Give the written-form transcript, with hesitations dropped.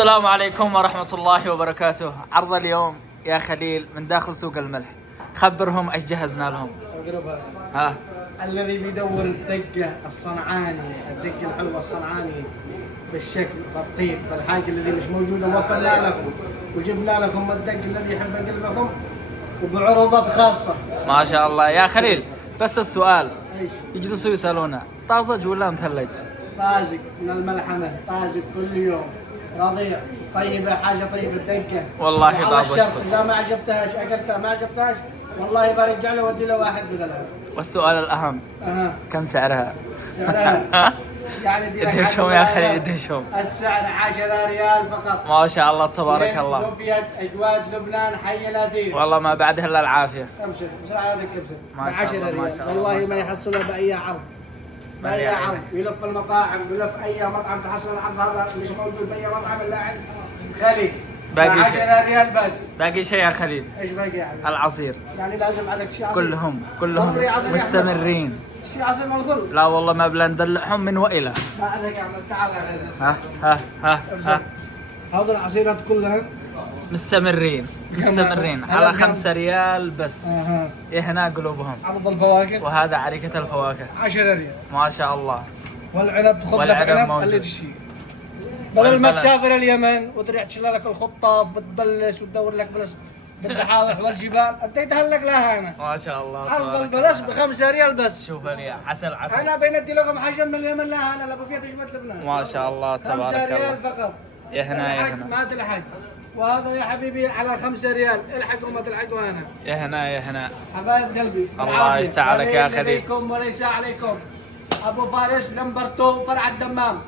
السلام عليكم ورحمة الله وبركاته. عرض اليوم يا خليل من داخل سوق الملح، خبرهم ايش جهزنا لهم. ها الذي بيدور الدقة الصنعاني، الدقة الحلوة الصنعاني بالشكل بالطيب بالحاجة الذي مش موجودة وفرنا لكم وجبنا لكم الدق الذي يحب قلبكم وبعروضات خاصة. ما شاء الله يا خليل. بس السؤال ايش؟ يجلسوا يسألونا طازج ولا مثلج؟ طازج من الملحمة، طازج كل يوم، رضيع، طيبة، حاجة طيبة الدقة. والله على طازج الشرط صدق. إذا ما عجبتهاش أكلتها ما عجبتهاش والله برجع له وادي له واحد بدلها. والسؤال الأهم أها. كم سعرها؟ سعرها يعني دي لك ادهشهم يا خليل ادهشهم. السعر 10 ريال فقط. ما شاء الله تبارك الله. لوفية أجواد لبنان حي الأثير. والله ما بعدها إلا العافية. ابشر بسرعة عليك ابشر. ما شاء 10 الله، ما ريال شاء الله، والله ما شاء ما الله. يحصلها بأي عرض. بأي يعني. عرض يلف المطاعم يلف أي مطعم تحصل العرض هذا مش موجود بأي مطعم إلا عند خليل. باقي 10 ريال بس. باقي شيء يا خليل. ايش باقي يا حبيبي؟ العصير يعني لازم عليك شيء عصير. كلهم ضروري عصير يا مستمرين. شيء عصير مالكل. لا والله ما بلا ندلعهم من وإلى. ما عليك يا عمل تعال يا خليل. ها هذه العصيرات كلها مستمرين على هذا 5 ريال بس. اها هنا قلوبهم. عرض الفواكه وهذا عريكة الفواكه 10 ريال. ما شاء الله. والعنب تاخذ لك والعنب عنب موجود. اللي تشي. بدل ما تسافر اليمن وتروح تشيل لك الخطاف وتبلش وتدور لك بلس بالدحاوح والجبال، انت يتهلك لها هنا. ما شاء الله عرض تبارك البلس الله. ب5 ريال بس. شوف لي عسل انا بيندي لكم حاجه من اليمن لها انا لابو فيها تجمد لبنان. ما شاء الله 5 تبارك ريال الله. فقط. يا هنا يا الحق هنا ما تلحق. وهذا يا حبيبي على 5 ريال، الحقوا ما تلحقوا هنا. يا هنا. حبايب قلبي الله بالعافية. يفتح عليك يا عليكم خليل. عليكم وليس عليكم. ابو فارس نمبر 2 فرع الدمام.